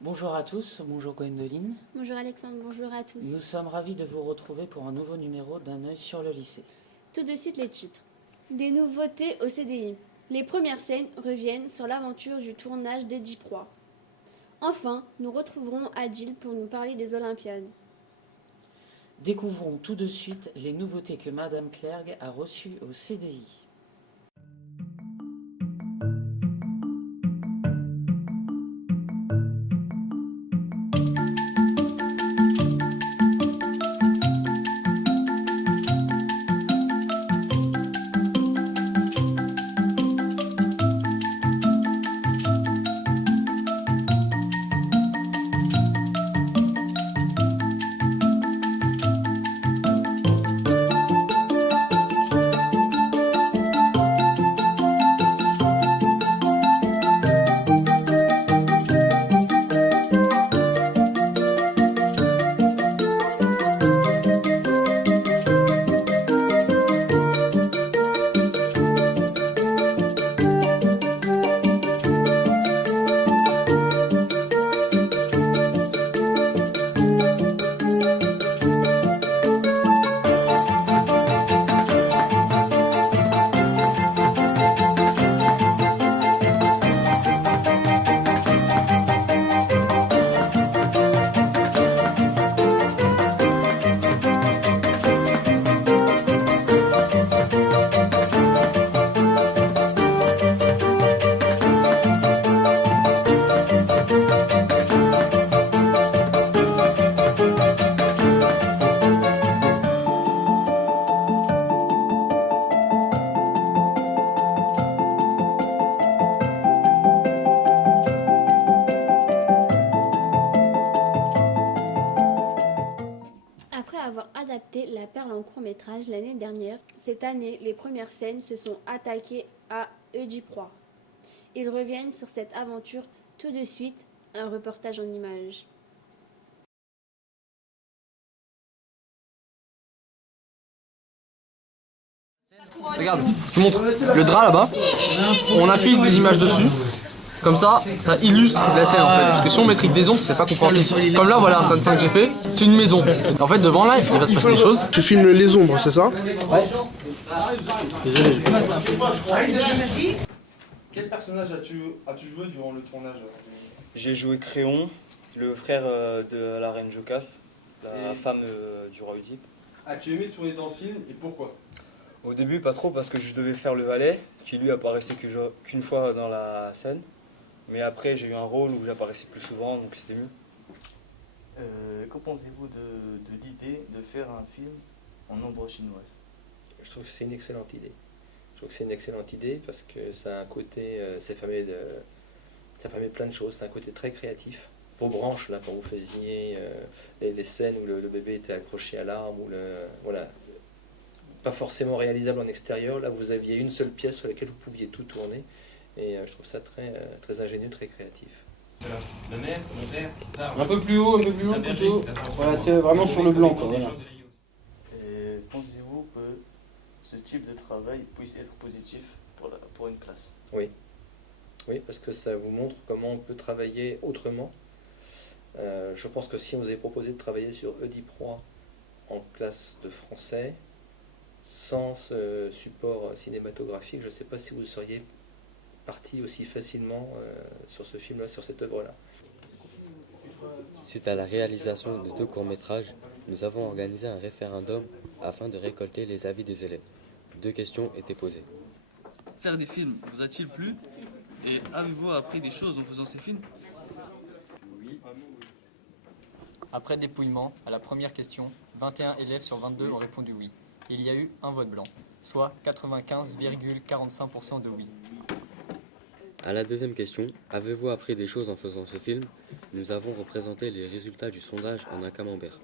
Bonjour à tous, bonjour Gwendoline. Bonjour Alexandre, bonjour à tous. Nous sommes ravis de vous retrouver pour un nouveau numéro d'Un œil sur le lycée. Tout de suite les titres. Des nouveautés au CDI. Les premières scènes reviennent sur l'aventure du tournage de Diproie. Enfin, nous retrouverons Adil pour nous parler des Olympiades. Découvrons tout de suite les nouveautés que Madame Clergue a reçues au CDI. Après avoir adapté La Perle en court-métrage l'année dernière, cette année, les premières scènes se sont attaquées à Diproie. Ils reviennent sur cette aventure tout de suite, un reportage en images. Regarde, je te montre le drap là-bas. On affiche des images dessus. Comme ça illustre la scène en fait. Parce que si on mettrait que des ombres, c'est pas compréhensible. Comme là, voilà, un scène que j'ai fait, c'est une maison. En fait, devant là, il va se passer des choses. Tu filmes les ombres, c'est ça? Quel personnage as-tu joué durant le tournage? J'ai joué Créon, le frère de la reine Jocaste, la femme du roi Oedipe. As-tu aimé tourner dans le film et pourquoi? Au début, pas trop, parce que je devais faire le valet, qui lui apparaissait qu'une fois dans la scène. Mais après, j'ai eu un rôle où j'apparaissais plus souvent, donc c'était mieux. Qu'en pensez-vous de l'idée de faire un film en ombre chinoise? Je trouve que c'est une excellente idée. Je trouve que c'est une excellente idée parce que ça a un côté, ça permet plein de choses, c'est un côté très créatif. Vos branches, là, quand vous faisiez les scènes où le bébé était accroché à l'arbre, voilà, pas forcément réalisable en extérieur, là vous aviez une seule pièce sur laquelle vous pouviez tout tourner, et je trouve ça très, très ingénieux, très créatif. Un peu plus haut, plutôt. Voilà, tiens, vraiment sur le blanc, quoi. Voilà. Et pensez-vous que ce type de travail puisse être positif pour une classe? Oui, parce que ça vous montre comment on peut travailler autrement. Je pense que si on vous avait proposé de travailler sur Diproie en classe de français, sans ce support cinématographique, je ne sais pas si vous seriez parti aussi facilement sur ce film-là, sur cette œuvre-là. Suite à la réalisation de 2 courts-métrages, nous avons organisé un référendum afin de récolter les avis des élèves. 2 questions étaient posées. Faire des films vous a-t-il plu? Et avez-vous appris des choses en faisant ces films? Après dépouillement, à la première question, 21 élèves sur 22 ont répondu oui. Il y a eu un vote blanc, soit 95,45% de oui. À la deuxième question, avez-vous appris des choses en faisant ce film? Nous avons représenté les résultats du sondage en un camembert.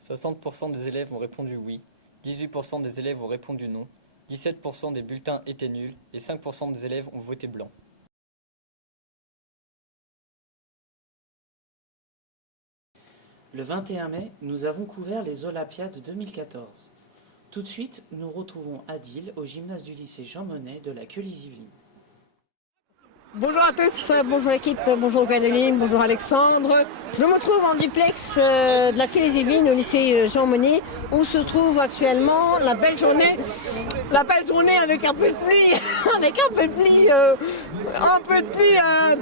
60% des élèves ont répondu oui, 18% des élèves ont répondu non, 17% des bulletins étaient nuls et 5% des élèves ont voté blanc. Le 21 mai, nous avons couvert les Olympiades 2014. Tout de suite, nous retrouvons Adil au gymnase du lycée Jean Monnet de la Queue-lès-Yvelines. Bonjour à tous, bonjour l'équipe, bonjour Gwendoline, bonjour Alexandre. Je me trouve en duplex de la Télésévine au lycée Jean Monnet où se trouve actuellement la belle journée avec un peu de pluie, avec un peu de pluie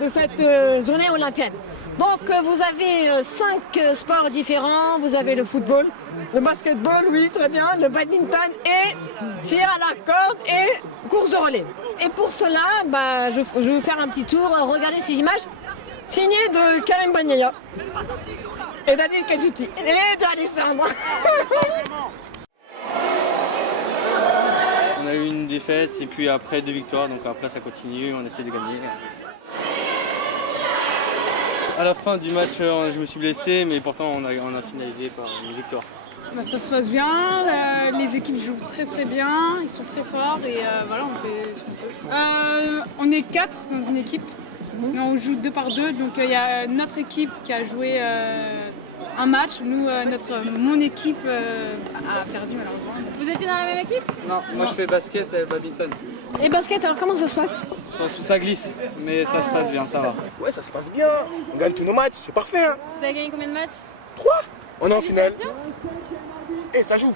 de cette journée olympienne. Donc vous avez 5 sports différents, vous avez le football, le basketball, oui très bien, le badminton et tir à la corde et course de relais. Et pour cela, je vais vous faire un petit tour, regardez ces images signées de Karim Bagnaia et Daniel Kadjouti et d'Alessandre. On a eu une défaite et puis après 2 victoires, donc après ça continue, on essaie de gagner. À la fin du match, je me suis blessé, mais pourtant on a finalisé par une victoire. Ça se passe bien, les équipes jouent très très bien, ils sont très forts et voilà, on fait ce qu'on peut. On est 4 dans une équipe, on joue 2 par 2, donc il y a notre équipe qui a joué un match, nous, mon équipe a perdu malheureusement. Vous étiez dans la même équipe? Non, moi je fais basket et badminton. Et basket, alors comment ça se passe? Ça glisse, mais ça se passe bien, ça va. Ouais, ça se passe bien, on gagne tous nos matchs, c'est parfait. Hein. Vous avez gagné combien de matchs? 3. On est en finale. Et ça joue.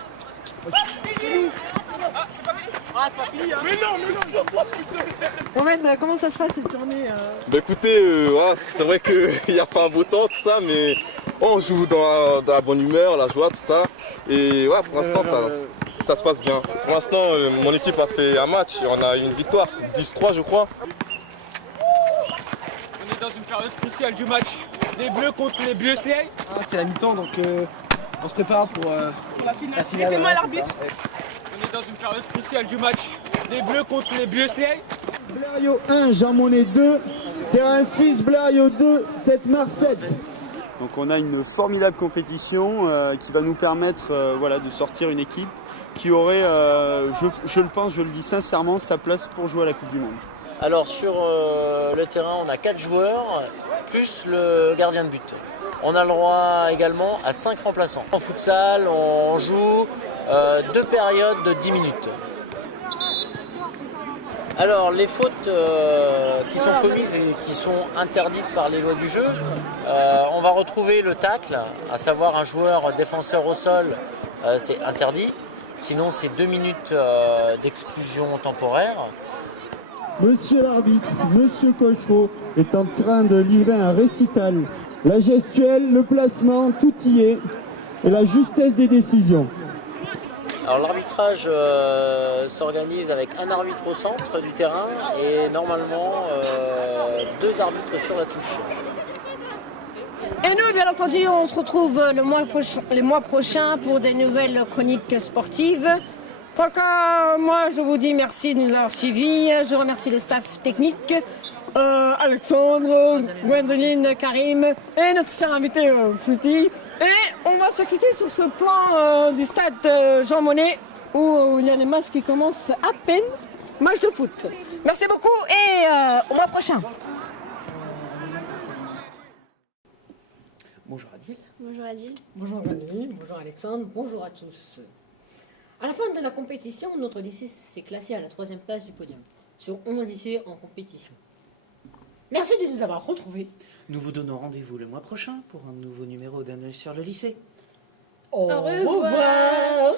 Mohamed, comment ça se passe cette journée Bah écoutez, voilà, c'est vrai qu'il n'y a pas un beau temps, tout ça, mais on joue dans la bonne humeur, la joie, tout ça. Et ouais, pour l'instant, ça se passe bien. Pour l'instant, mon équipe a fait un match et on a eu une victoire, 10-3 je crois. On est dans une période cruciale du match. Des bleus contre les bleus ciel. C'est la mi-temps, donc on se prépare pour la finale. Mettez-moi l'arbitre. On est dans une période cruciale du match. Des bleus contre les bleus ciel. Blériot 1, Jean Monnet 2, terrain 6, Blériot 2, 7 Mars 7. Donc on a une formidable compétition qui va nous permettre voilà, de sortir une équipe qui aurait, je le pense, je le dis sincèrement, sa place pour jouer à la Coupe du Monde. Alors sur le terrain, on a 4 joueurs, plus le gardien de but. On a le droit également à 5 remplaçants. En futsal, on joue 2 périodes de 10 minutes. Alors les fautes qui sont commises et qui sont interdites par les lois du jeu, on va retrouver le tacle, à savoir un joueur défenseur au sol, c'est interdit. Sinon c'est 2 minutes d'exclusion temporaire. Monsieur l'arbitre, Monsieur Colfo est en train de livrer un récital. La gestuelle, le placement, tout y est. Et la justesse des décisions. Alors l'arbitrage s'organise avec un arbitre au centre du terrain et normalement 2 arbitres sur la touche. Et nous, bien entendu, on se retrouve les mois prochains pour des nouvelles chroniques sportives. Tant qu'à moi, je vous dis merci de nous avoir suivis. Je remercie le staff technique, Alexandre, Gwendoline, Karim et notre cher invité Fluty. Et on va se quitter sur ce plan du stade Jean Monnet où il y a les matchs qui commencent à peine. Match de foot. Merci beaucoup et au mois prochain. Bonjour Adil. Bonjour Adil. Bonjour Gwendoline, bonjour Alexandre, bonjour à tous. À la fin de la compétition, notre lycée s'est classé à la 3e place du podium, sur 11 lycées en compétition. Merci de nous avoir retrouvés. Nous vous donnons rendez-vous le mois prochain pour un nouveau numéro d'Un œil sur le lycée. Au revoir.